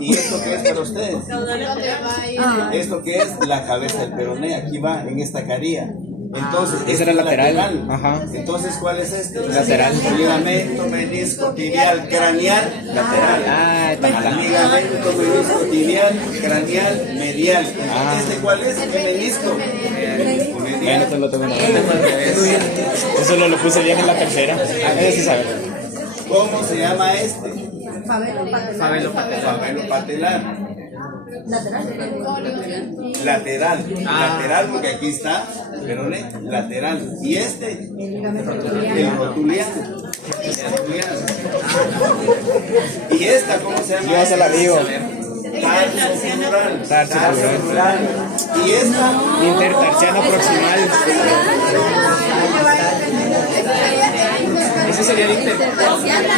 ¿Y esto qué es para ustedes? Esto que es la cabeza del peroné, aquí va en esta carilla. Entonces, ese era lateral. Ajá. Entonces, ¿cuál es este? Lateral. Ligamento, menisco, tibial, craneal, lateral. Ah, está mala. Ligamento, menisco, tibial, craneal, medial. ¿Este cuál es? ¿Qué menisco? Bueno, te lo tengo en la mente. Eso lo puse bien en la tercera. Ese sí sabe. ¿Cómo se llama este? Fabelo Patelar. Lateral. Lateral porque aquí está, pero lateral. ¿Y este? El rotuliano. ¿Y esta cómo se llama? Yo se la digo. Tarso plural. ¿Y esta? Intertarsiano proximal. Ese sería el intertarsiano.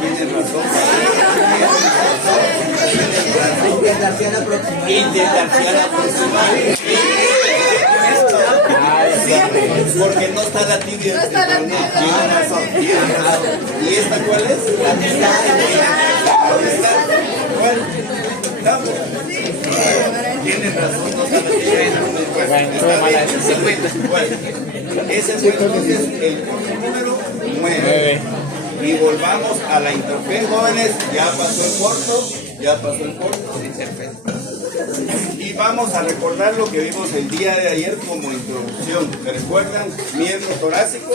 Tienes razón. Intertarsiana proximal. Porque no está la tibia. Tiene razón. ¿Y esta cuál es? La ¿cuál? Tienes razón, no está la tibia. Bueno, ese fue entonces el curso número 9. Y volvamos a la interfaz, jóvenes. Ya pasó el corto. Y vamos a recordar lo que vimos el día de ayer como introducción. ¿Se recuerdan? Miembro torácico.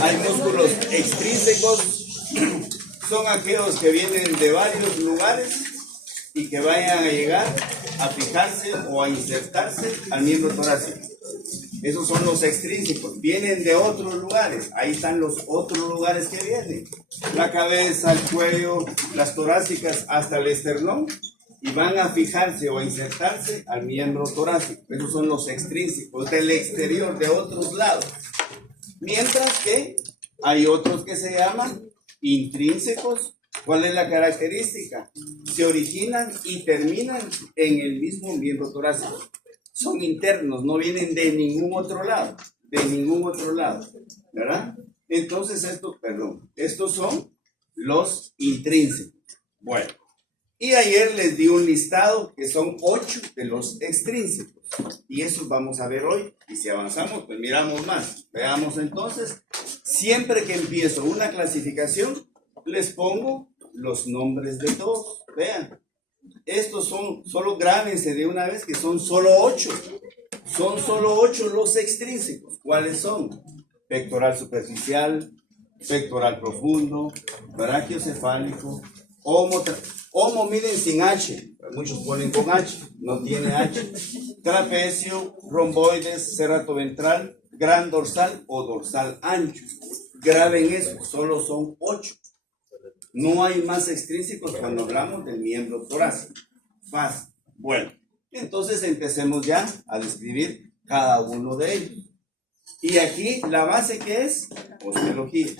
Hay músculos extrínsecos. Son aquellos que vienen de varios lugares y que vayan a llegar a fijarse o a insertarse al miembro torácico. Esos son los extrínsecos, vienen de otros lugares. Ahí están los otros lugares que vienen. La cabeza, el cuello, las torácicas hasta el esternón. Y van a fijarse o a insertarse al miembro torácico. Esos son los extrínsecos del exterior, de otros lados. Mientras que hay otros que se llaman intrínsecos. ¿Cuál es la característica? Se originan y terminan en el mismo miembro torácico. Son internos, no vienen de ningún otro lado, ¿verdad? Entonces estos son los intrínsecos. Bueno, y ayer les di un listado que son 8 de los extrínsecos, y eso vamos a ver hoy, y si avanzamos, pues miramos más. Veamos entonces, siempre que empiezo una clasificación, les pongo los nombres de todos, vean. Estos son, solo grábense de una vez que son solo 8. Son solo 8 los extrínsecos. ¿Cuáles son? Pectoral superficial, pectoral profundo, brachiocefálico, homo miren sin H. Muchos ponen con H, no tiene H. Trapecio, romboides, ceratoventral, gran dorsal o dorsal ancho. Graben eso, solo son 8. No hay más extrínsecos cuando hablamos del miembro torácico. Fácil. Bueno, entonces empecemos ya a describir cada uno de ellos. Y aquí la base que es osteología.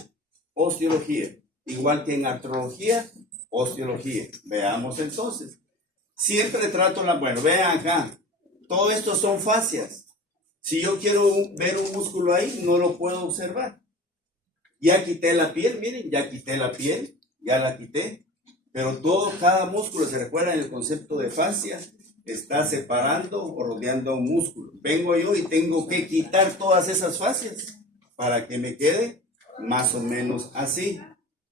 Igual que en artrología, osteología. Veamos entonces. Siempre trato bueno, vean acá. Todo esto son fascias. Si yo quiero ver un músculo ahí, no lo puedo observar. Ya quité la piel, miren, ya quité la piel. Ya la quité, pero cada músculo, se recuerda en el concepto de fascia, está separando o rodeando un músculo. Vengo yo y tengo que quitar todas esas fascias para que me quede más o menos así,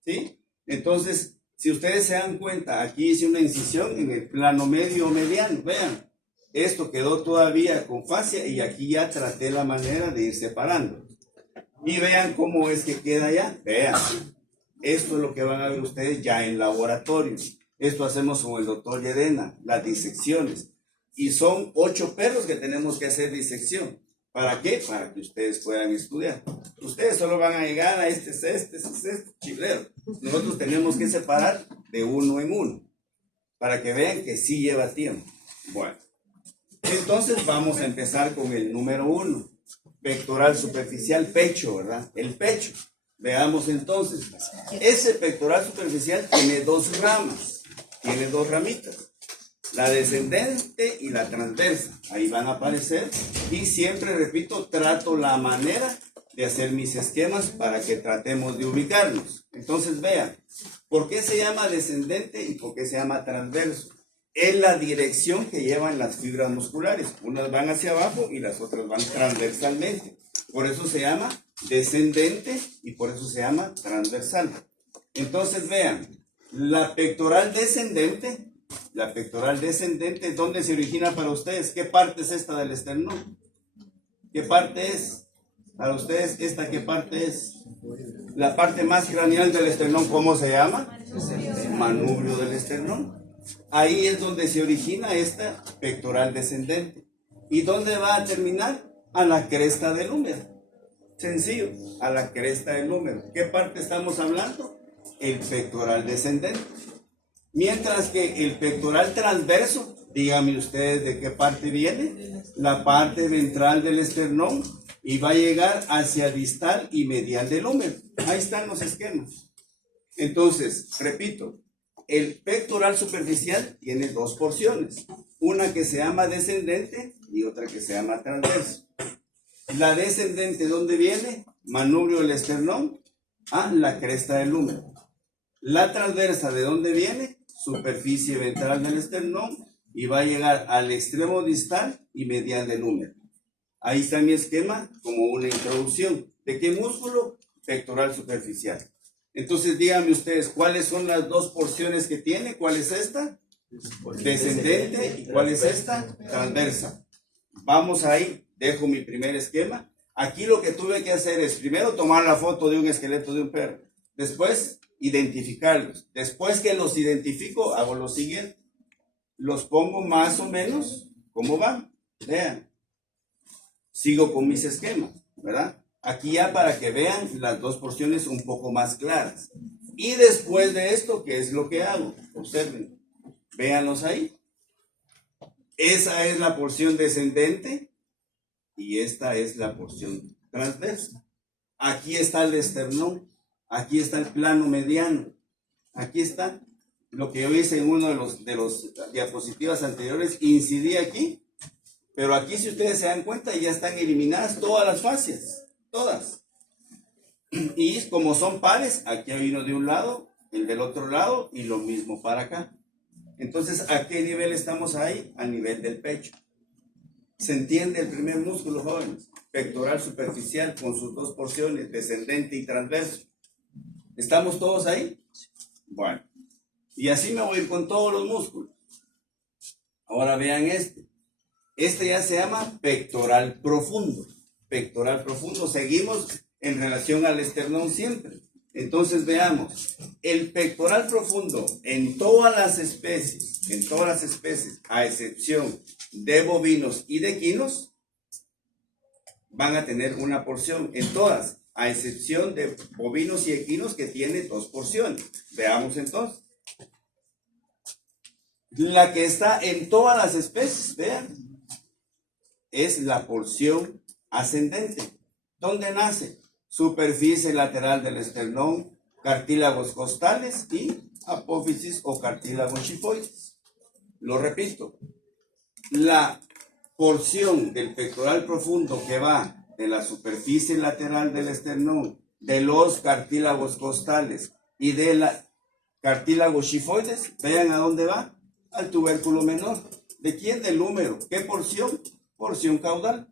¿sí? Entonces, si ustedes se dan cuenta, aquí hice una incisión en el plano medio o mediano, vean, esto quedó todavía con fascia y aquí ya traté la manera de ir separando. Y vean cómo es que queda ya, vean. Esto es lo que van a ver ustedes ya en laboratorio. Esto hacemos con el doctor Llerena, las disecciones. Y son 8 perros que tenemos que hacer disección. ¿Para qué? Para que ustedes puedan estudiar. Ustedes solo van a llegar a este chilero. Nosotros tenemos que separar de uno en uno, para que vean que sí lleva tiempo. Bueno, entonces vamos a empezar con el número 1. Pectoral superficial, pecho, ¿verdad? El pecho. Veamos entonces, ese pectoral superficial tiene 2 ramas, tiene 2 ramitas, la descendente y la transversa, ahí van a aparecer, y siempre repito, trato la manera de hacer mis esquemas para que tratemos de ubicarnos. Entonces vean, ¿por qué se llama descendente y por qué se llama transverso? Es la dirección que llevan las fibras musculares. Unas van hacia abajo y las otras van transversalmente. Por eso se llama descendente y por eso se llama transversal. Entonces vean, la pectoral descendente, ¿dónde se origina para ustedes? ¿Qué parte es esta del esternón? ¿Qué parte es? Para ustedes, ¿esta qué parte es? La parte más craneal del esternón, ¿cómo se llama? Manubrio del esternón. Ahí es donde se origina esta pectoral descendente. ¿Y dónde va a terminar? A la cresta del húmero. Sencillo, a la cresta del húmero. ¿Qué parte estamos hablando? El pectoral descendente. Mientras que el pectoral transverso, díganme ustedes de qué parte viene. La parte ventral del esternón y va a llegar hacia distal y medial del húmero. Ahí están los esquemas. Entonces, repito, el pectoral superficial tiene dos porciones. Una que se llama descendente y otra que se llama transverso. La descendente, ¿dónde viene? Manubrio del esternón a la cresta del húmero. La transversa, ¿de dónde viene? Superficie ventral del esternón y va a llegar al extremo distal y medial del húmero. Ahí está mi esquema como una introducción. ¿De qué músculo? Pectoral superficial. Entonces díganme ustedes, ¿cuáles son las dos porciones que tiene? ¿Cuál es esta? Descendente. ¿Y cuál es esta? Transversa. Vamos ahí, dejo mi primer esquema. Aquí lo que tuve que hacer es primero tomar la foto de un esqueleto de un perro. Después identificarlos. Después que los identifico, hago lo siguiente. Los pongo más o menos como van. Vean. Sigo con mis esquemas, ¿verdad? Aquí ya para que vean las dos porciones un poco más claras. Y después de esto, ¿qué es lo que hago? Observen. Véanlos ahí. Esa es la porción descendente y esta es la porción transversa. Aquí está el esternón. Aquí está el plano mediano. Aquí está lo que yo hice en uno de los diapositivas anteriores. Incidí aquí, pero aquí si ustedes se dan cuenta ya están eliminadas todas las fascias, todas. Y como son pares, aquí hay uno de un lado, el del otro lado y lo mismo para acá. Entonces, ¿a qué nivel estamos ahí? A nivel del pecho. ¿Se entiende el primer músculo, jóvenes? Pectoral superficial con sus dos porciones, descendente y transverso. ¿Estamos todos ahí? Bueno, y así me voy a ir con todos los músculos. Ahora vean este. Este ya se llama pectoral profundo. Pectoral profundo. Seguimos en relación al esternón siempre. Entonces veamos. El pectoral profundo en todas las especies, a excepción de bovinos y de equinos, van a tener una porción en todas. A excepción de bovinos y equinos que tiene dos porciones. Veamos entonces. La que está en todas las especies, vean, es la porción ascendente. ¿Dónde nace? Superficie lateral del esternón, cartílagos costales y apófisis o cartílagos chifoides. Lo repito. La porción del pectoral profundo que va de la superficie lateral del esternón, de los cartílagos costales y de la cartílagos chifoides, vean a dónde va, al tubérculo menor. ¿De quién? Del húmero. ¿Qué porción? Porción caudal.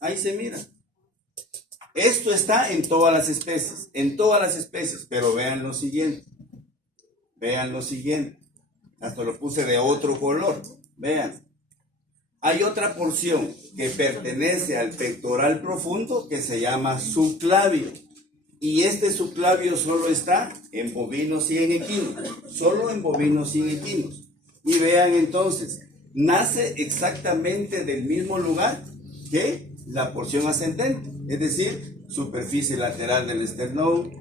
Ahí se mira. Esto está en todas las especies, pero vean lo siguiente. Hasta lo puse de otro color. Vean. Hay otra porción que pertenece al pectoral profundo que se llama subclavio. Y este subclavio solo está en bovinos y en equinos. Solo en bovinos y en equinos. Y vean entonces, nace exactamente del mismo lugar que la porción ascendente. Es decir, superficie lateral del esternón,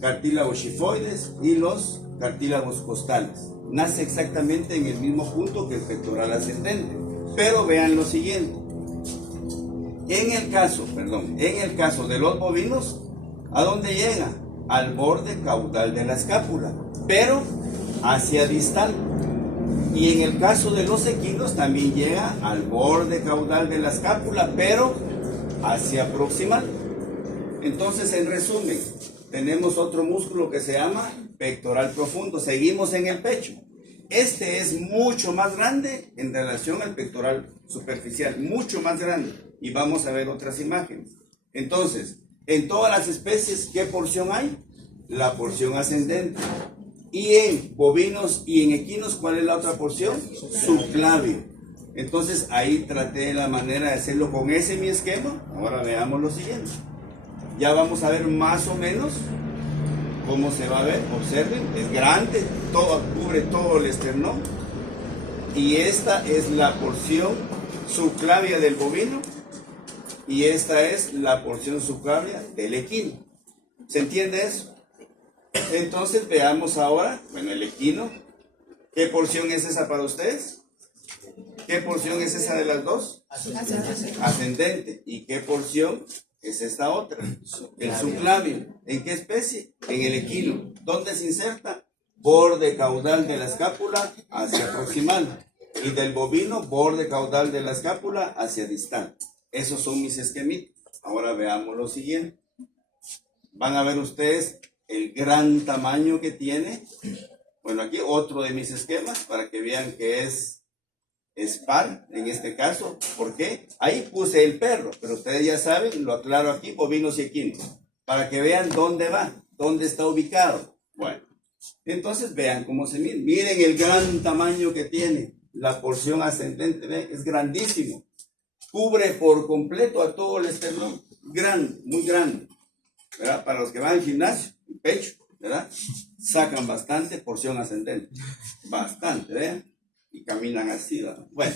cartílagos chifoides y los cartílagos costales. Nace exactamente en el mismo punto que el pectoral ascendente. Pero vean lo siguiente. En el caso de los bovinos, ¿a dónde llega? Al borde caudal de la escápula, pero hacia distal. Y en el caso de los equinos también llega al borde caudal de la escápula, pero hacia proximal. Entonces, en resumen, tenemos otro músculo que se llama pectoral profundo. Seguimos en el pecho. Este es mucho más grande en relación al pectoral superficial, mucho más grande. Y vamos a ver otras imágenes. Entonces, en todas las especies, ¿qué porción hay? La porción ascendente. Y en bovinos y en equinos, ¿cuál es la otra porción? Subclavio. Entonces, ahí traté la manera de hacerlo con ese mi esquema. Ahora veamos lo siguiente. Ya vamos a ver más o menos cómo se va a ver. Observen, es grande, todo, cubre todo el esternón. Y esta es la porción subclavia del bovino. Y esta es la porción subclavia del equino. ¿Se entiende eso? Entonces veamos ahora, bueno, el equino. ¿Qué porción es esa para ustedes? ¿Qué porción es esa de las dos? Ascendente. ¿Y qué porción es esta otra? El subclavio. ¿En qué especie? En el equino. ¿Dónde se inserta? Borde caudal de la escápula hacia proximal. Y del bovino, borde caudal de la escápula hacia distal. Esos son mis esquemitas. Ahora veamos lo siguiente. Van a ver ustedes el gran tamaño que tiene. Bueno, aquí otro de mis esquemas para que vean que es par en este caso. ¿Por qué? Ahí puse el perro, pero ustedes ya saben, lo aclaro aquí, bovinos y equinos, para que vean dónde va, dónde está ubicado. Bueno, entonces vean cómo se mide. Miren el gran tamaño que tiene. La porción ascendente, ¿ven? Es grandísimo. Cubre por completo a todo el esternón. Grande, muy grande. ¿Verdad? Para los que van al gimnasio, el pecho, ¿verdad? Sacan bastante porción ascendente. Bastante, ¿vean? Y caminan así, ¿verdad? Bueno,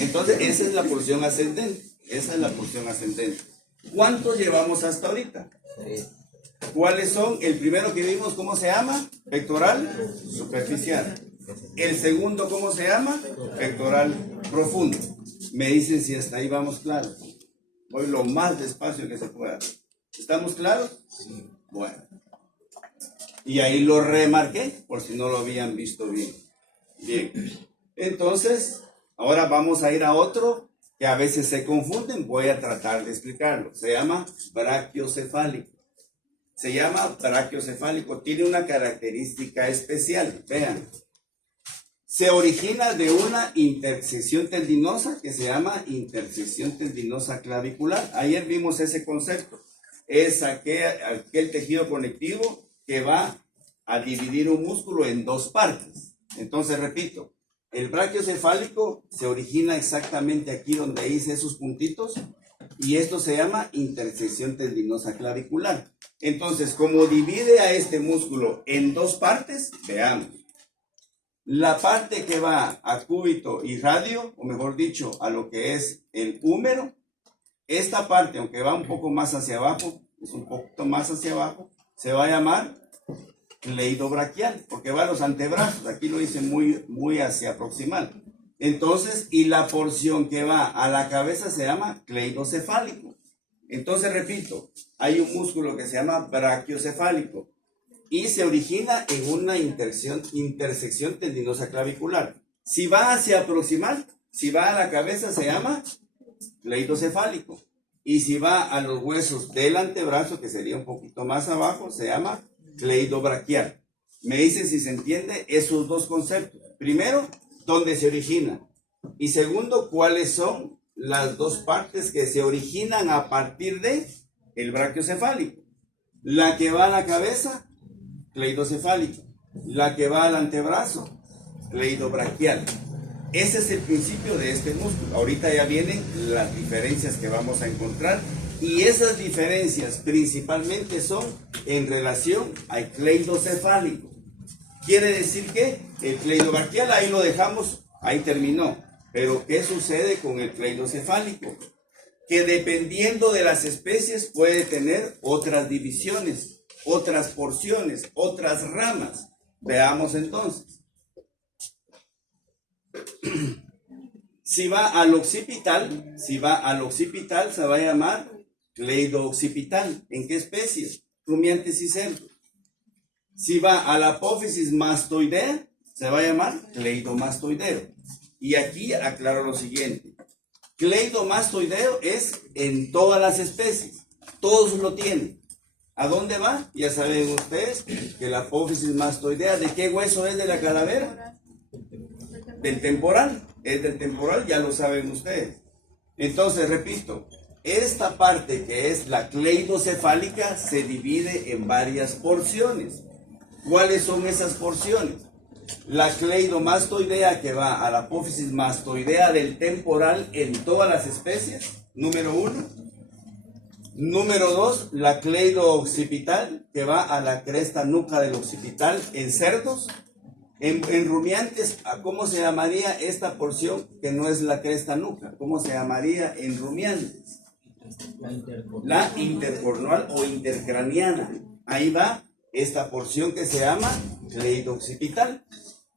entonces esa es la porción ascendente. Esa es la porción ascendente. ¿Cuántos llevamos hasta ahorita? ¿Cuáles son? El primero que vimos, ¿cómo se llama? Pectoral superficial. El segundo, ¿cómo se llama? Pectoral profundo. Me dicen si hasta ahí vamos claros. Voy lo más despacio que se pueda. ¿Estamos claros? Sí. Bueno. Y ahí lo remarqué, por si no lo habían visto bien. Bien. Entonces, ahora vamos a ir a otro que a veces se confunden. Voy a tratar de explicarlo. Se llama brachiocefálico. Se llama brachiocefálico. Tiene una característica especial. Vean. Se origina de una intersección tendinosa que se llama intersección tendinosa clavicular. Ayer vimos ese concepto. Es aquel tejido conectivo que va a dividir un músculo en dos partes. Entonces, repito, el brachiocefálico se origina exactamente aquí donde hice esos puntitos y esto se llama intersección tendinosa clavicular. Entonces, como divide a este músculo en dos partes, veamos. La parte que va a cúbito y radio, o mejor dicho, a lo que es el húmero, esta parte, aunque va un poco más hacia abajo, es un poquito más hacia abajo, se va a llamar cleidobraquial, porque va a los antebrazos, aquí lo hice muy hacia proximal. Entonces, y la porción que va a la cabeza se llama cleidocefálico. Entonces, repito, hay un músculo que se llama brachiocefálico y se origina en una intersección tendinosa clavicular. Si va hacia proximal, si va a la cabeza se llama cleidocefálico. Y si va a los huesos del antebrazo, que sería un poquito más abajo, se llama cleidobraquial. Me dicen si se entiende esos dos conceptos. Primero, dónde se origina. Y segundo, cuáles son las dos partes que se originan a partir de el brachiocefálico. La que va a la cabeza, cleidocefálico. La que va al antebrazo, cleidobraquial. Ese es el principio de este músculo. Ahorita ya vienen las diferencias que vamos a encontrar y esas diferencias principalmente son en relación al cleidocefálico. Quiere decir que el cleidobraquial ahí lo dejamos, ahí terminó. Pero ¿qué sucede con el cleidocefálico? Que dependiendo de las especies puede tener otras divisiones, otras porciones, otras ramas. Veamos entonces. Si va al occipital, se va a llamar cleido-occipital. ¿En qué especies? Rumiantes y cerdos. Si va a la apófisis mastoidea, se va a llamar cleidomastoideo. Y aquí aclaro lo siguiente. Cleidomastoideo es en todas las especies. Todos lo tienen. ¿A dónde va? Ya saben ustedes que la apófisis mastoidea, ¿de qué hueso es de la calavera? Del temporal. Es del temporal, ya lo saben ustedes. Entonces, repito, esta parte que es la cleidocefálica se divide en varias porciones. ¿Cuáles son esas porciones? La cleidomastoidea, que va a la apófisis mastoidea del temporal en todas las especies, número 1. Número 2, la cleido-occipital, que va a la cresta nuca del occipital en cerdos. En rumiantes, ¿cómo se llamaría esta porción que no es la cresta nuca? ¿Cómo se llamaría en rumiantes? La intercornual o intercraniana. Ahí va esta porción que se llama cleido-occipital.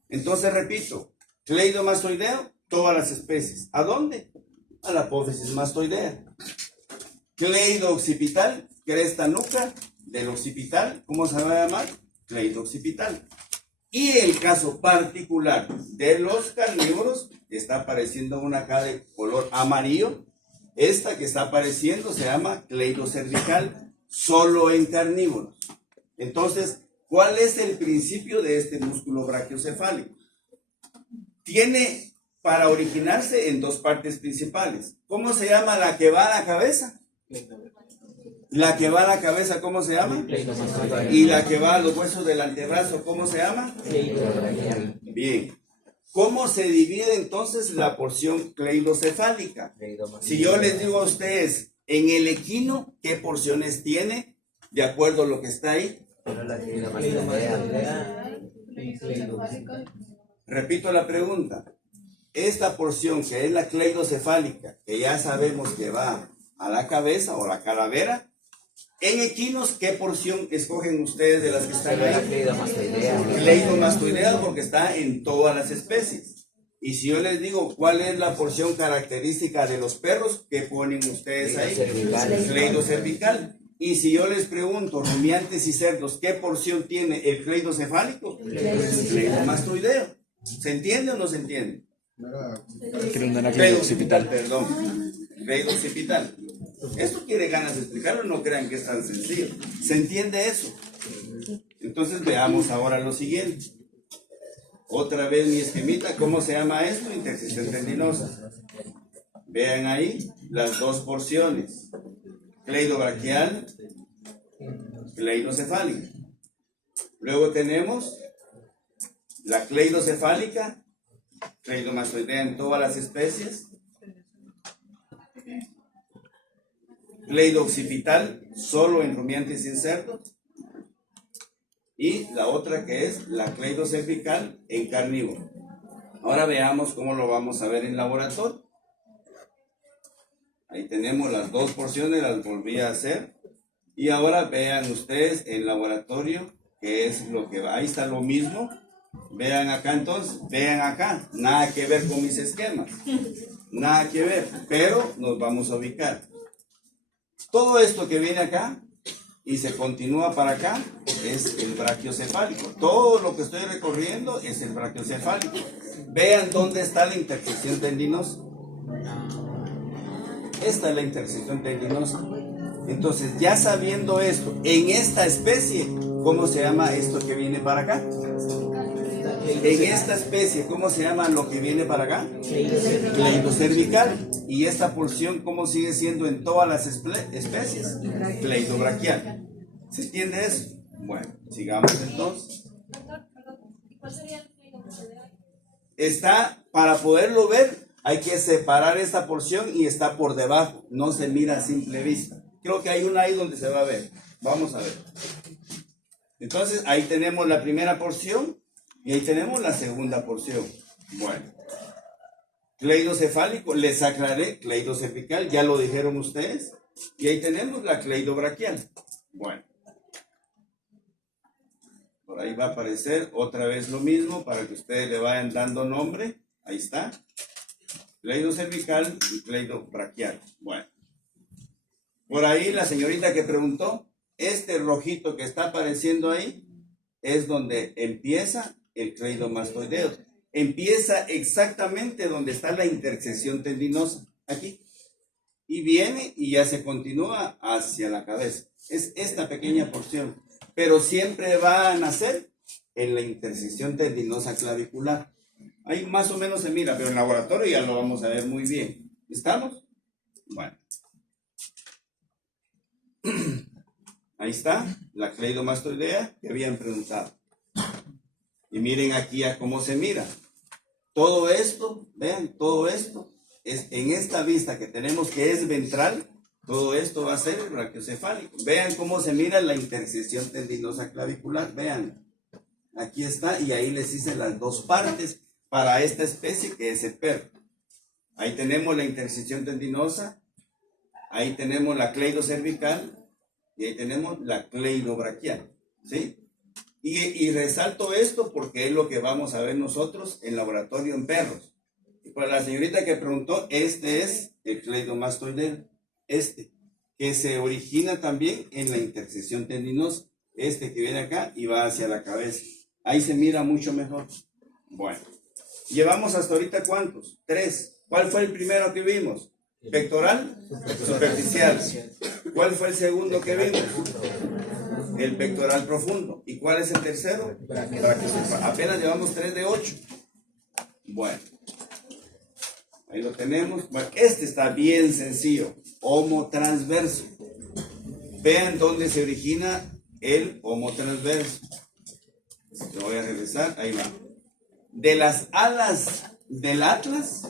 Entonces, repito, cleidomastoideo, todas las especies. ¿A dónde? A la apófisis mastoidea. Cleido-occipital, cresta nuca del occipital, ¿cómo se va a llamar? Cleido-occipital. Y el caso particular de los carnívoros, está apareciendo una acá de color amarillo. Esta que está apareciendo se llama cleidocervical, solo en carnívoros. Entonces, ¿cuál es el principio de este músculo brachiocefálico? Tiene para originarse en dos partes principales. ¿Cómo se llama la que va a la cabeza? La que va a la cabeza, ¿cómo se llama? Y la que va a los huesos del antebrazo, ¿cómo se llama? Bien. ¿Cómo se divide entonces la porción cleidocefálica? Si yo les digo a ustedes, en el equino, ¿qué porciones tiene? De acuerdo a lo que está ahí. Repito la pregunta. Esta porción que es la cleidocefálica, que ya sabemos que va a la cabeza o la calavera, en equinos, ¿qué porción escogen ustedes de las que están ahí? Cleidomastoidea, porque está en todas las especies. Y si yo les digo cuál es la porción característica de los perros, ¿qué ponen ustedes ahí? Cleidocervical. Y si yo les pregunto, rumiantes y cerdos, ¿qué porción tiene el cleidocefálico? Cleidomastoideo. ¿Se entiende o no se entiende? Cleido-occipital, perdón. Cleido-occipital. Esto quiere ganas de explicarlo, no crean que es tan sencillo. ¿Se entiende eso? Entonces veamos ahora lo siguiente. Otra vez mi esquemita, ¿cómo se llama esto? Intersección tendinosa. Vean ahí las dos porciones. Cleidobraquial, cleidocefálica. Luego tenemos la cleidocefálica, cleidomastoidea en todas las especies. Cleido-occipital, solo en rumiantes y en cerdos. Y la otra que es la cleidocervical en carnívoro. Ahora veamos cómo lo vamos a ver en laboratorio. Ahí tenemos las dos porciones, las volví a hacer. Y ahora vean ustedes en laboratorio qué es lo que va. Ahí está lo mismo. Vean acá entonces, vean acá. Nada que ver con mis esquemas. Nada que ver, pero nos vamos a ubicar. Todo esto que viene acá y se continúa para acá es el brachiocefálico. Todo lo que estoy recorriendo es el brachiocefálico. Vean dónde está la intersección tendinosa. Esta es la intersección tendinosa. Entonces, ya sabiendo esto, en esta especie, ¿cómo se llama esto que viene para acá? En esta especie, ¿cómo se llama lo que viene para acá? Cleidocervical. Y esta porción, ¿cómo sigue siendo en todas las especies? Cleidobraquial. ¿Se entiende eso? Bueno, sigamos entonces. ¿Cuál sería el cleidobraquial? Está, para poderlo ver, hay que separar esta porción y está por debajo. No se mira a simple vista. Creo que hay una ahí donde se va a ver. Vamos a ver. Entonces, ahí tenemos la primera porción. Y ahí tenemos la segunda porción. Bueno, cleidocefálico, les aclaré, cleidocervical, ya lo dijeron ustedes. Y ahí tenemos la cleidobraquial. Bueno, por ahí va a aparecer otra vez lo mismo para que ustedes le vayan dando nombre. Ahí está. Cleidocervical y cleidobraquial. Bueno, por ahí la señorita que preguntó, este rojito que está apareciendo ahí es donde empieza el cleidomastoideo. Empieza exactamente donde está la intersección tendinosa. Aquí. y viene y ya se continúa hacia la cabeza. Es esta pequeña porción, pero siempre va a nacer en la intersección tendinosa clavicular. Ahí más o menos se mira, pero en laboratorio ya lo vamos a ver muy bien. ¿Estamos? Bueno. Ahí está la cleidomastoidea que habían preguntado. Y miren aquí a cómo se mira. Todo esto, vean, todo esto es en esta vista que tenemos que es ventral. Todo esto va a ser el brachiocefálico. Vean cómo se mira la intersección tendinosa clavicular. Vean, aquí está y ahí les hice las dos partes para esta especie que es el perro. Ahí tenemos la intersección tendinosa, ahí tenemos la cleidocervical y ahí tenemos la cleidobraquial, ¿sí? Y resalto esto porque es lo que vamos a ver nosotros en laboratorio en perros. Y para la señorita que preguntó, este es el cleidomastoideo, que se origina también en la intersección tendinosa, que viene acá y va hacia la cabeza. Ahí se mira mucho mejor. Bueno, llevamos hasta ahorita ¿cuántos? 3. ¿Cuál fue el primero que vimos? Pectoral superficial. ¿Cuál fue el segundo que vimos? El pectoral profundo. ¿Y cuál es el tercero? Apenas llevamos 3 de 8. Bueno, ahí lo tenemos. Bueno, este está bien sencillo. Homotransverso. Vean dónde se origina el homotransverso. Lo voy a regresar. Ahí va. De las alas del atlas.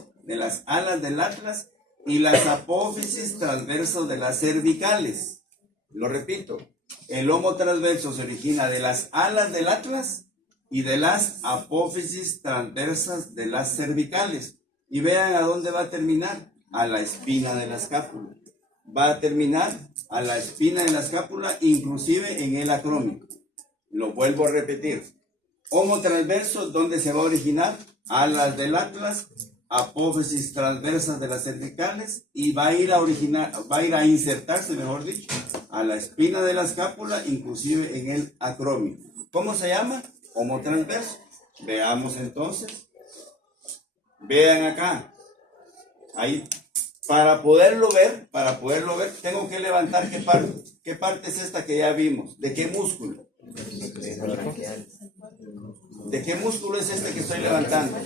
Y las apófisis transversas de las cervicales. Lo repito, el homotransverso se origina de las alas del atlas y de las apófisis transversas de las cervicales. Y vean a dónde va a terminar, a la espina de la escápula. Va a terminar a la espina de la escápula, inclusive en el acrómico. Lo vuelvo a repetir. Homotransverso, ¿dónde se va a originar? Alas del atlas, apófisis transversas de las cervicales y va a ir a insertarse, mejor dicho, a la espina de la escápula, inclusive en el acrómico. ¿Cómo se llama? Homotransverso. Veamos entonces. Vean acá. Ahí, para poderlo ver, tengo que levantar ¿qué parte? ¿Qué parte es esta que ya vimos? ¿De qué músculo? ¿De qué músculo es este que estoy levantando?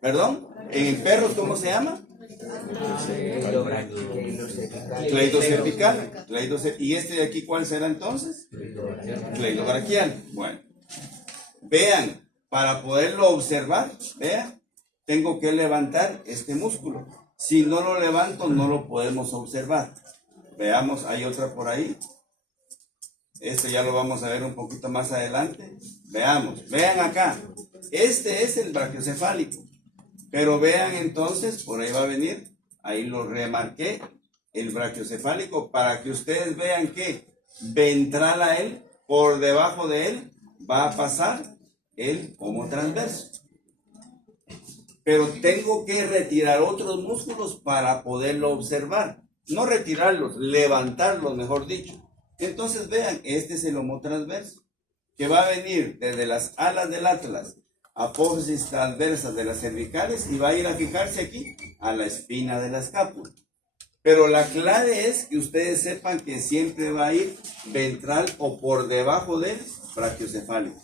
¿Perdón? ¿En el perro cómo se llama? Cleidocervical. ¿Y este de aquí cuál será entonces? Cleidobraquial. Bueno, vean, para poderlo observar, vean, tengo que levantar este músculo. Si no lo levanto, no lo podemos observar. Veamos, hay otra por ahí. Este ya lo vamos a ver un poquito más adelante. Veamos, vean acá. Este es el brachiocefálico. Pero vean entonces, por ahí va a venir, ahí lo remarqué, el brachiocefálico, para que ustedes vean que ventral a él, por debajo de él, va a pasar el homotransverso. Pero tengo que retirar otros músculos para poderlo observar. No retirarlos, levantarlos, mejor dicho. Entonces vean, este es el homotransverso, que va a venir desde las alas del atlas, apófisis transversas de las cervicales y va a ir a fijarse aquí a la espina de la escápula. Pero la clave es que ustedes sepan que siempre va a ir ventral o por debajo del brachiocefálico.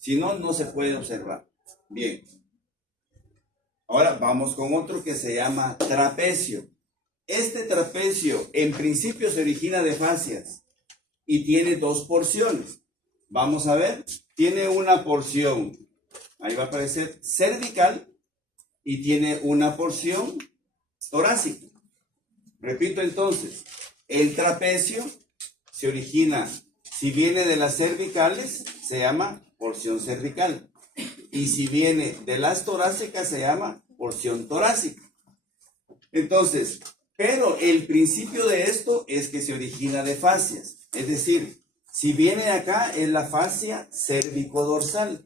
Si no, no se puede observar. Bien. Ahora vamos con otro que se llama trapecio. Este trapecio en principio se origina de fascias y tiene dos porciones. Vamos a ver, tiene una porción, ahí va a aparecer cervical y tiene una porción torácica. Repito entonces, el trapecio se origina, si viene de las cervicales, se llama porción cervical. Y si viene de las torácicas, se llama porción torácica. Entonces, pero el principio de esto es que se origina de fascias. Es decir, si viene acá es la fascia cérvico-dorsal.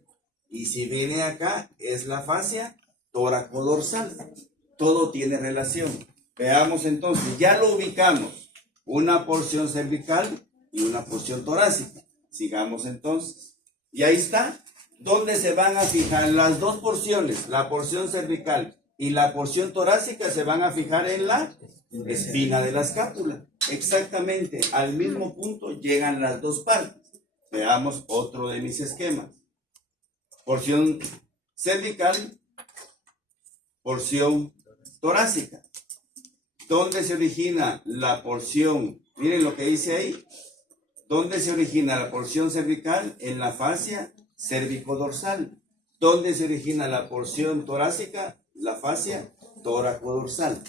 Y si viene acá es la fascia tóraco-dorsal. Todo tiene relación. Veamos entonces, ya lo ubicamos. Una porción cervical y una porción torácica. Sigamos entonces. Y ahí está. ¿Dónde se van a fijar las dos porciones? La porción cervical y la porción torácica se van a fijar en la espina de la escápula. Exactamente al mismo punto llegan las dos partes. Veamos otro de mis esquemas. Porción cervical, porción torácica. ¿Dónde se origina la porción? Miren lo que dice ahí. ¿Dónde se origina la porción cervical? En la fascia cérvico-dorsal. ¿Dónde se origina la porción torácica? La fascia tóraco-dorsal.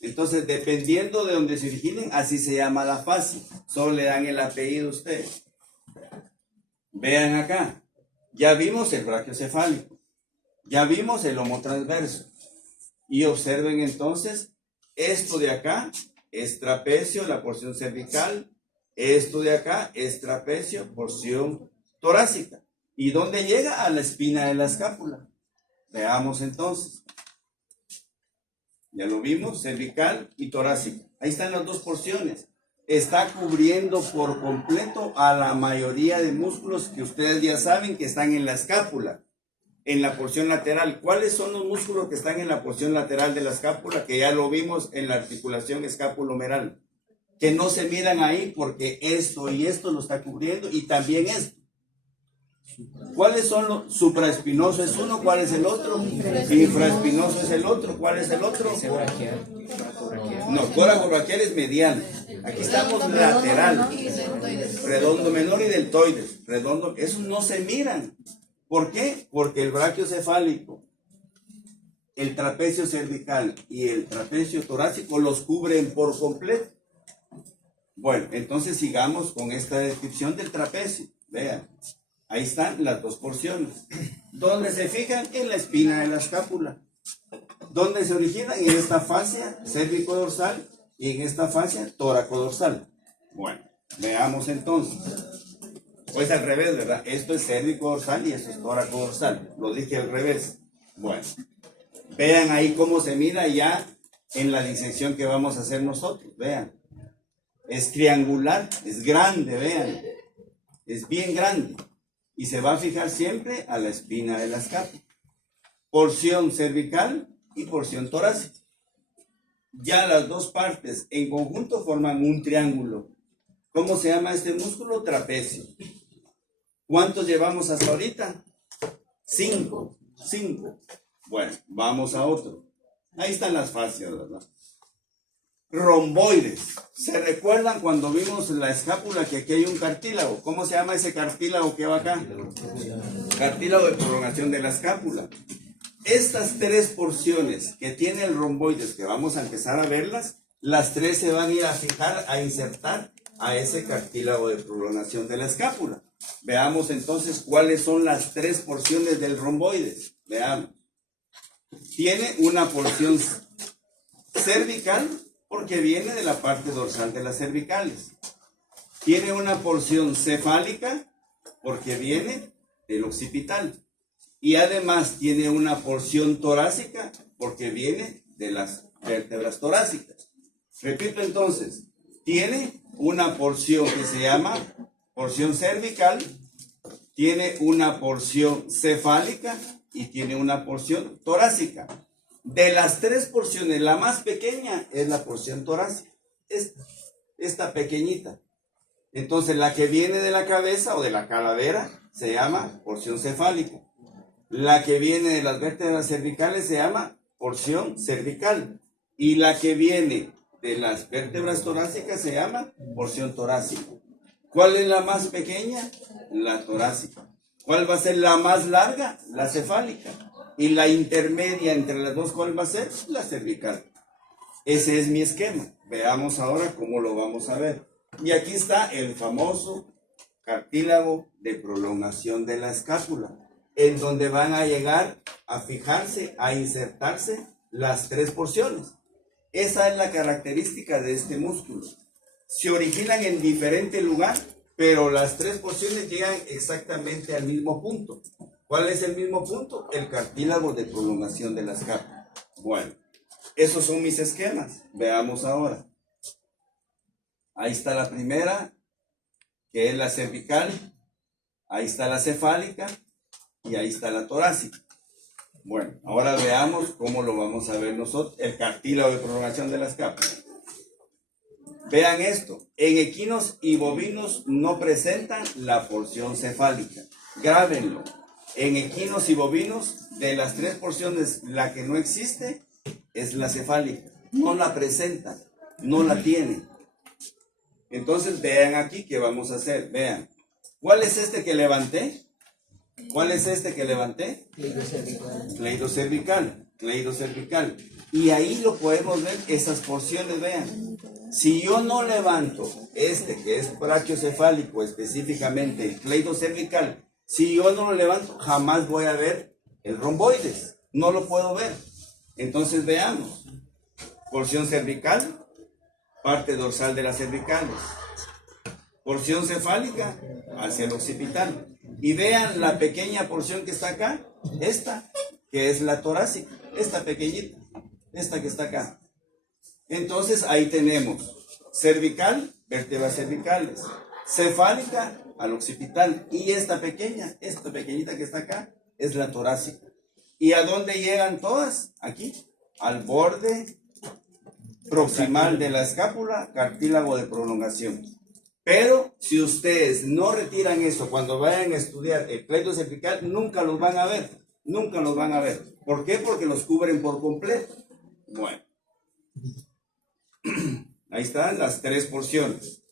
Entonces, dependiendo de dónde se originen, así se llama la fascia. Solo le dan el apellido a ustedes. Vean acá. Ya vimos el brachiocefálico. Ya vimos el lomo transverso. Y observen entonces, esto de acá es trapecio, la porción cervical. Esto de acá es trapecio, porción torácica. ¿Y dónde llega? A la espina de la escápula. Veamos entonces. Ya lo vimos, cervical y torácica. Ahí están las dos porciones. Está cubriendo por completo a la mayoría de músculos que ustedes ya saben que están en la escápula, en la porción lateral. ¿Cuáles son los músculos que están en la porción lateral de la escápula? Que ya lo vimos en la articulación escapulohumeral. Que no se miran ahí porque esto y esto lo está cubriendo y también esto. ¿Cuáles son los? Supraespinoso es uno, ¿cuál es el otro? Infraespinoso es el otro, ¿cuál es el otro? No, tóraco braquial es mediano. Aquí estamos lateral. Redondo menor y deltoides. Redondo, esos no se miran. ¿Por qué? Porque el brachiocefálico, el trapecio cervical y el trapecio torácico los cubren por completo. Bueno, entonces sigamos con esta descripción del trapecio. Vean. Ahí están las dos porciones. ¿Dónde se fijan? En la espina de la escápula. ¿Dónde se originan? En esta fascia cérvico-dorsal y en esta fascia tóraco-dorsal. Bueno, veamos entonces. Pues al revés, ¿verdad? Esto es cérvico-dorsal y esto es tóraco-dorsal. Lo dije al revés. Bueno, vean ahí cómo se mira ya en la disección que vamos a hacer nosotros. Vean. Es triangular, es grande, vean. Es bien grande. Y se va a fijar siempre a la espina de la escápula. Porción cervical y porción torácica. Ya las dos partes en conjunto forman un triángulo. ¿Cómo se llama este músculo? Trapecio. ¿Cuántos llevamos hasta ahorita? 5. Bueno, vamos a otro. Ahí están las fascias, ¿verdad? Romboides. ¿Se recuerdan cuando vimos la escápula que aquí hay un cartílago? ¿Cómo se llama ese cartílago que va acá? Cartílago de prolongación de la escápula. Estas tres porciones que tiene el romboides, que vamos a empezar a verlas, las tres se van a ir a fijar, a insertar a ese cartílago de prolongación de la escápula. Veamos entonces cuáles son las tres porciones del romboides. Veamos. Tiene una porción cervical, porque viene de la parte dorsal de las cervicales. Tiene una porción cefálica, porque viene del occipital. Y además tiene una porción torácica, porque viene de las vértebras torácicas. Repito entonces, tiene una porción que se llama porción cervical, tiene una porción cefálica y tiene una porción torácica. De las tres porciones, la más pequeña es la porción torácica. Esta pequeñita. Entonces, la que viene de la cabeza o de la calavera se llama porción cefálica. La que viene de las vértebras cervicales se llama porción cervical. Y la que viene de las vértebras torácicas se llama porción torácica. ¿Cuál es la más pequeña? La torácica. ¿Cuál va a ser la más larga? La cefálica. Y la intermedia entre las dos, ¿cuál va a ser? La cervical. Ese es mi esquema. Veamos ahora cómo lo vamos a ver. Y aquí está el famoso cartílago de prolongación de la escápula, en donde van a llegar a fijarse, a insertarse las tres porciones. Esa es la característica de este músculo. Se originan en diferente lugar, pero las tres porciones llegan exactamente al mismo punto. ¿Cuál es el mismo punto? El cartílago de prolongación de la escápula. Bueno, esos son mis esquemas. Veamos ahora. Ahí está la primera, que es la cervical. Ahí está la cefálica y ahí está la torácica. Bueno, ahora veamos cómo lo vamos a ver nosotros, el cartílago de prolongación de la escápula. Vean esto, en equinos y bovinos no presentan la porción cefálica. Grábenlo. En equinos y bovinos, de las tres porciones, la que no existe es la cefálica. No la presentan, no la tienen. Entonces vean aquí qué vamos a hacer. Vean. ¿Cuál es este que levanté? ¿Cuál es este que levanté? Cleido cervical. Cleido cervical. Y ahí lo podemos ver, esas porciones, vean. Si yo no levanto este que es brachiocefálico, específicamente el cleido cervical, si yo no lo levanto, jamás voy a ver el romboides. No lo puedo ver. Entonces veamos. Porción cervical, parte dorsal de las cervicales. Porción cefálica hacia el occipital. Y vean la pequeña porción que está acá, esta, que es la torácica, esta pequeñita, esta que está acá. Entonces ahí tenemos cervical, vértebras cervicales, cefálica al occipital, y esta pequeñita que está acá, es la torácica. ¿Y a dónde llegan todas? Aquí, al borde proximal de la escápula, cartílago de prolongación. Pero si ustedes no retiran eso cuando vayan a estudiar el cleido cervical, nunca los van a ver, nunca los van a ver. ¿Por qué? Porque los cubren por completo. Bueno, ahí están las tres porciones.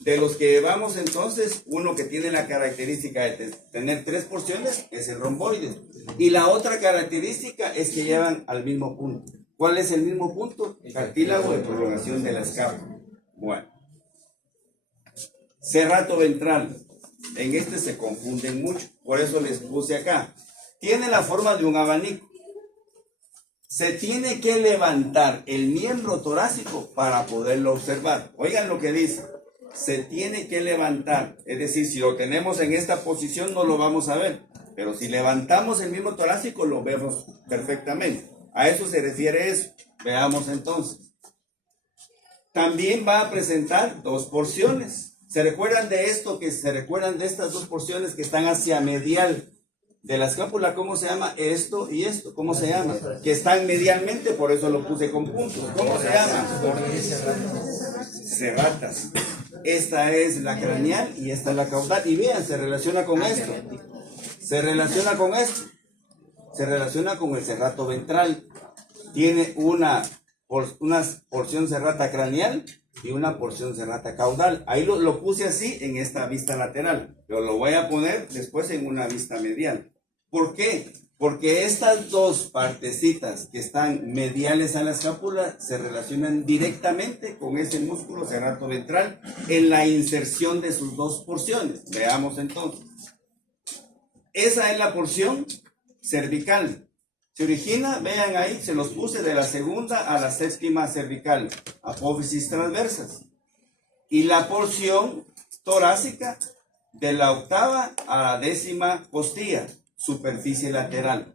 De los que llevamos entonces, uno que tiene la característica de tener tres porciones es el romboide. Y la otra característica es que llevan al mismo punto. ¿Cuál es el mismo punto? El cartílago de prolongación de la escápula. Bueno. Cerrato ventral. En este se confunden mucho. Por eso les puse acá. Tiene la forma de un abanico. Se tiene que levantar el miembro torácico para poderlo observar. Oigan lo que dice. Se tiene que levantar. Es decir, si lo tenemos en esta posición no lo vamos a ver. Pero si levantamos el miembro torácico lo vemos perfectamente. A eso se refiere eso. Veamos entonces. También va a presentar dos porciones. ¿Se recuerdan de esto? Que se recuerdan de estas dos porciones que están hacia medial de la escápula. ¿Cómo se llama? Esto y esto. ¿Cómo se llama? Que están medialmente, por eso lo puse con puntos. ¿Cómo se llama? Cerratas. Esta es la craneal y esta es la caudal. Y vean, se relaciona con esto. Se relaciona con esto. Se relaciona con el cerrato ventral. Tiene una porción cerrata craneal y una porción cerrata caudal. Ahí lo puse así en esta vista lateral, pero lo voy a poner después en una vista medial. ¿Por qué? Porque estas dos partecitas que están mediales a la escápula se relacionan directamente con ese músculo cerrato ventral en la inserción de sus dos porciones. Veamos entonces. Esa es la porción cervical. Se origina, vean ahí, se los puse de la segunda a la séptima cervical, apófisis transversas. Y la porción torácica de la octava a la décima costilla, superficie lateral.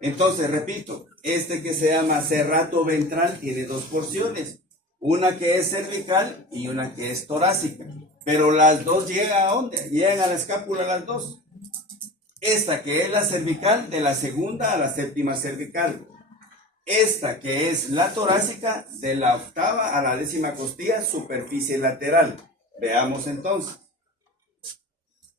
Entonces, repito, este que se llama cerrato ventral tiene dos porciones, una que es cervical y una que es torácica. Pero las dos llegan ¿a dónde? Llegan a la escápula las dos. Esta que es la cervical, de la segunda a la séptima cervical. Esta que es la torácica, de la octava a la décima costilla, superficie lateral. Veamos entonces.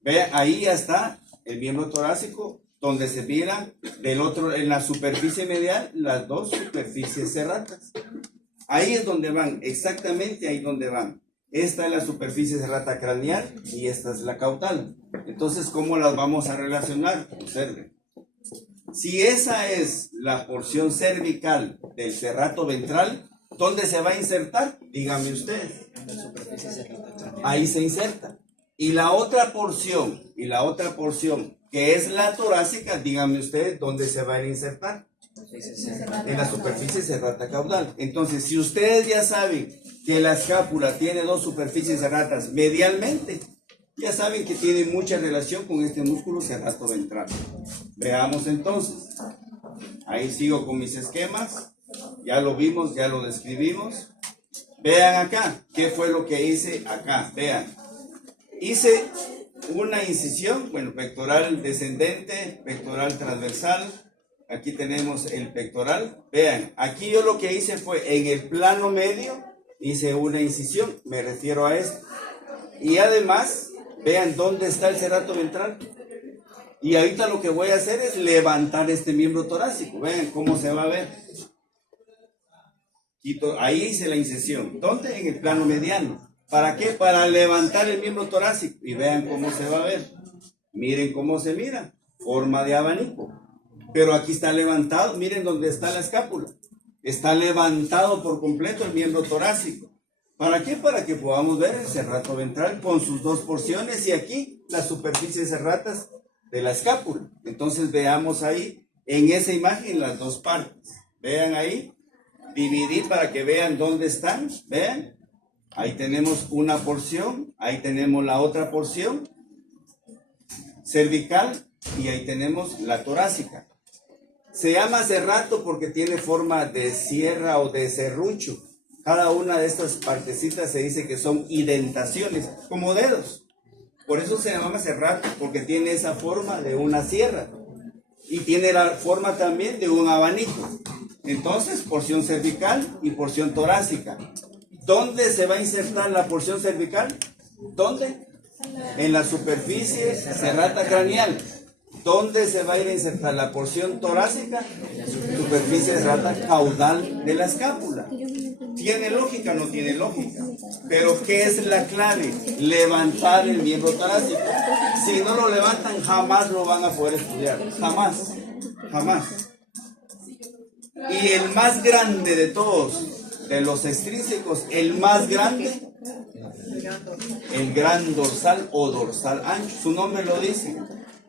Vean, ahí ya está el miembro torácico, donde se miran del otro, en la superficie medial, las dos superficies cerratas. Ahí es donde van, exactamente ahí donde van. Esta es la superficie cerrata craneal y esta es la caudal. Entonces, ¿cómo las vamos a relacionar? Observen. Si esa es la porción cervical del cerrato ventral, ¿dónde se va a insertar? Díganme ustedes. Ahí se inserta. Y la otra porción, que es la torácica, díganme ustedes, ¿dónde se va a insertar? En la superficie cerrata caudal. Entonces, si ustedes ya saben que la escápula tiene dos superficies cerratas medialmente, ya saben que tiene mucha relación con este músculo cerrato ventral. Veamos entonces. Ahí sigo con mis esquemas. Ya lo vimos, ya lo describimos. Vean acá, ¿qué fue lo que hice acá? Vean. Hice una incisión, bueno, pectoral descendente, pectoral transversal, Aquí tenemos el pectoral. Vean, aquí yo lo que hice fue en el plano medio, hice una incisión, me refiero a esto. Y además, vean dónde está el serrato ventral. Y ahorita lo que voy a hacer es levantar este miembro torácico. Vean cómo se va a ver. Ahí hice la incisión. ¿Dónde? En el plano mediano. ¿Para qué? Para levantar el miembro torácico. Y vean cómo se va a ver. Miren cómo se mira. Forma de abanico. Pero aquí está levantado. Miren dónde está la escápula. Está levantado por completo el miembro torácico. ¿Para qué? Para que podamos ver el serrato ventral con sus dos porciones. Y aquí las superficies serratas de la escápula. Entonces veamos ahí en esa imagen las dos partes. Vean ahí. Dividir para que vean dónde están. Vean. Ahí tenemos una porción. Ahí tenemos la otra porción cervical. Y ahí tenemos la torácica. Se llama serrato porque tiene forma de sierra o de serrucho. Cada una de estas partecitas se dice que son indentaciones, como dedos. Por eso se llama serrato, porque tiene esa forma de una sierra. Y tiene la forma también de un abanico. Entonces, porción cervical y porción torácica. ¿Dónde se va a insertar la porción cervical? ¿Dónde? En la superficie serrata craneal. ¿Dónde se va a ir a insertar la porción torácica? Superficie serrata caudal de la escápula. ¿Tiene lógica? No tiene lógica. Pero ¿qué es la clave? Levantar el miembro torácico. Si no lo levantan, jamás lo van a poder estudiar. Jamás. Jamás. Y el más grande de todos, de los extrínsecos, el más grande, el gran dorsal o dorsal ancho. Su nombre lo dice.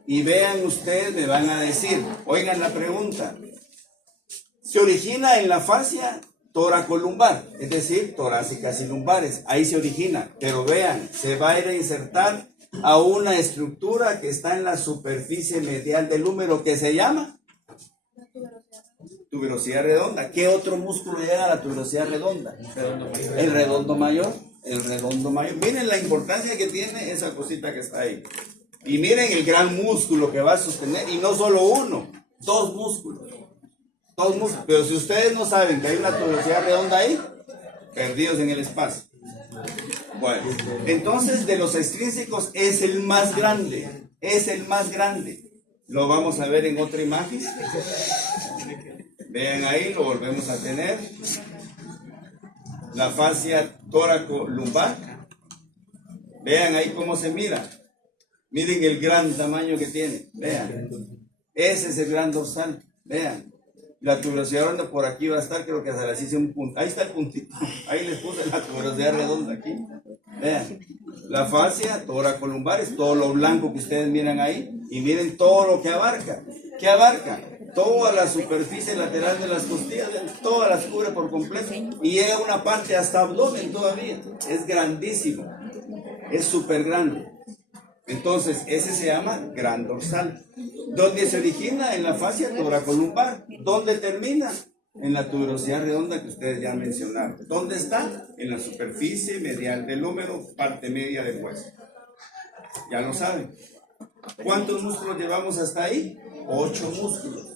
Y vean ustedes, me van a decir, oigan la pregunta. Se origina en la fascia toracolumbar, es decir, torácicas y lumbares. Ahí se origina, pero vean, se va a ir a insertar a una estructura que está en la superficie medial del húmero, que se llama tuberosidad redonda. ¿Qué otro músculo llega a la tuberosidad redonda? El redondo mayor. El redondo mayor. Miren la importancia que tiene esa cosita que está ahí. Y miren el gran músculo que va a sostener, y no solo uno, dos músculos. Dos músculos. Pero si ustedes no saben que hay una tuberosidad redonda ahí, perdidos en el espacio. Bueno, entonces de los extrínsecos es el más grande, es el más grande. Lo vamos a ver en otra imagen. Vean ahí, lo volvemos a tener. La fascia tóraco-lumbar. Vean ahí cómo se mira. Miren el gran tamaño que tiene. Vean. Ese es el gran dorsal. Vean. La tuberosidad redonda por aquí va a estar, creo que hasta les hice un punto. Ahí está el puntito. Ahí les puse la tuberosidad redonda aquí. Vean. La fascia tóraco-lumbar es todo lo blanco que ustedes miran ahí. Y miren todo lo que abarca. ¿Qué abarca? Toda la superficie lateral de las costillas, todas las cubre por completo. Y llega una parte hasta abdomen todavía. Es grandísimo. Es súper grande. Entonces, ese se llama gran dorsal. ¿Dónde se origina? En la fascia toracolumbar. ¿Dónde termina? En la tuberosidad redonda que ustedes ya mencionaron. ¿Dónde está? En la superficie medial del húmero, parte media del hueso. Ya lo saben. ¿Cuántos músculos llevamos hasta ahí? 8 músculos.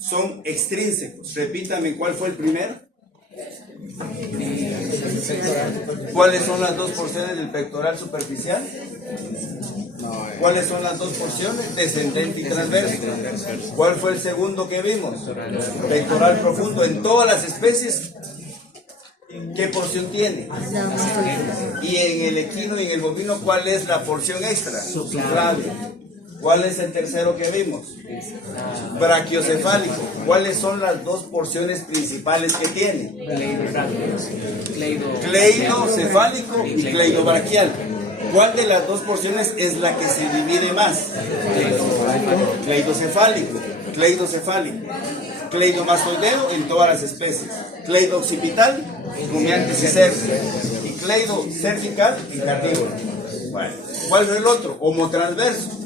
Son extrínsecos. Repítame, ¿cuál fue el primero? ¿Cuáles son las dos porciones del pectoral superficial? ¿Cuáles son las dos porciones? Descendente y transverso. ¿Cuál fue el segundo que vimos? Pectoral profundo. En todas las especies, ¿qué porción tiene? Y en el equino y en el bovino, ¿cuál es la porción extra? Subclavio. ¿Cuál es el tercero que vimos? Brachiocefálico. ¿Cuáles son las dos porciones principales que tiene? Cleidocefálico y cleidobraquial. ¿Cuál de las dos porciones es la que se divide más? Cleidocefálico. Cleidomastoideo en todas las especies. Cleido-occipital, rumiantes y cerdos. Y cleido-cervical y carnívoro. Bueno, ¿cuál fue el otro? Homotransverso.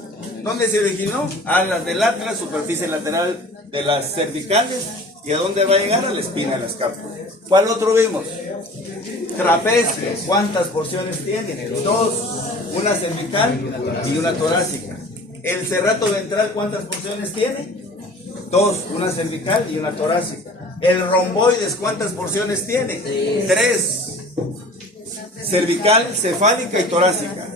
¿Dónde se originó? Alas del atlas, superficie lateral de las cervicales. ¿Y a dónde va a llegar? A la espina de la escápula. ¿Cuál otro vimos? Trapecio. ¿Cuántas porciones tiene? 2. Una cervical y una torácica. El serrato ventral, ¿cuántas porciones tiene? 2 2, una cervical y una torácica. El romboides, ¿cuántas porciones tiene? 3. Cervical, cefálica y torácica.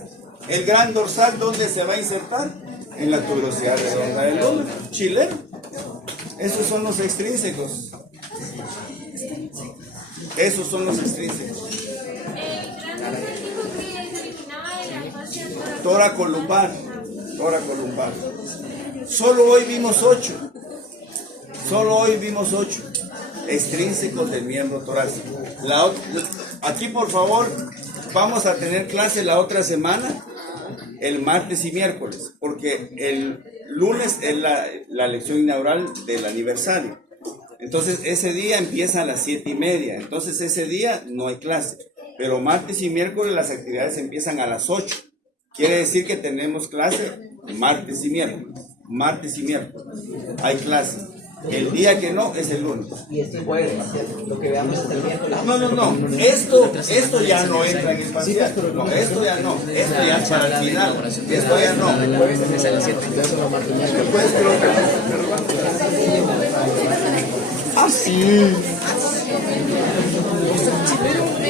El gran dorsal, ¿dónde se va a insertar? En la tuberosidad redonda del húmero chileno. Esos son los extrínsecos. Esos son los extrínsecos. El gran dijo que se originaba de la fascia Tóraco-lumbar. Tóraco-lumbar. Solo hoy vimos 8. Solo hoy vimos 8 extrínsecos del miembro torácico. Aquí, por favor, vamos a tener clase la otra semana, el martes y miércoles, porque el lunes es la lección inaugural del aniversario. Entonces, ese día empieza a las 7:30. Entonces, ese día no hay clase. Pero martes y miércoles las actividades empiezan a las 8. Quiere decir que tenemos clase martes y miércoles. Martes y miércoles. Hay clase. El día que no es el lunes. Y este jueves, lo que veamos hasta el miércoles. No. Esto ya no entra en el parcial. No, esto ya no. Esto ya es para el final. Esto ya no. Ah, sí.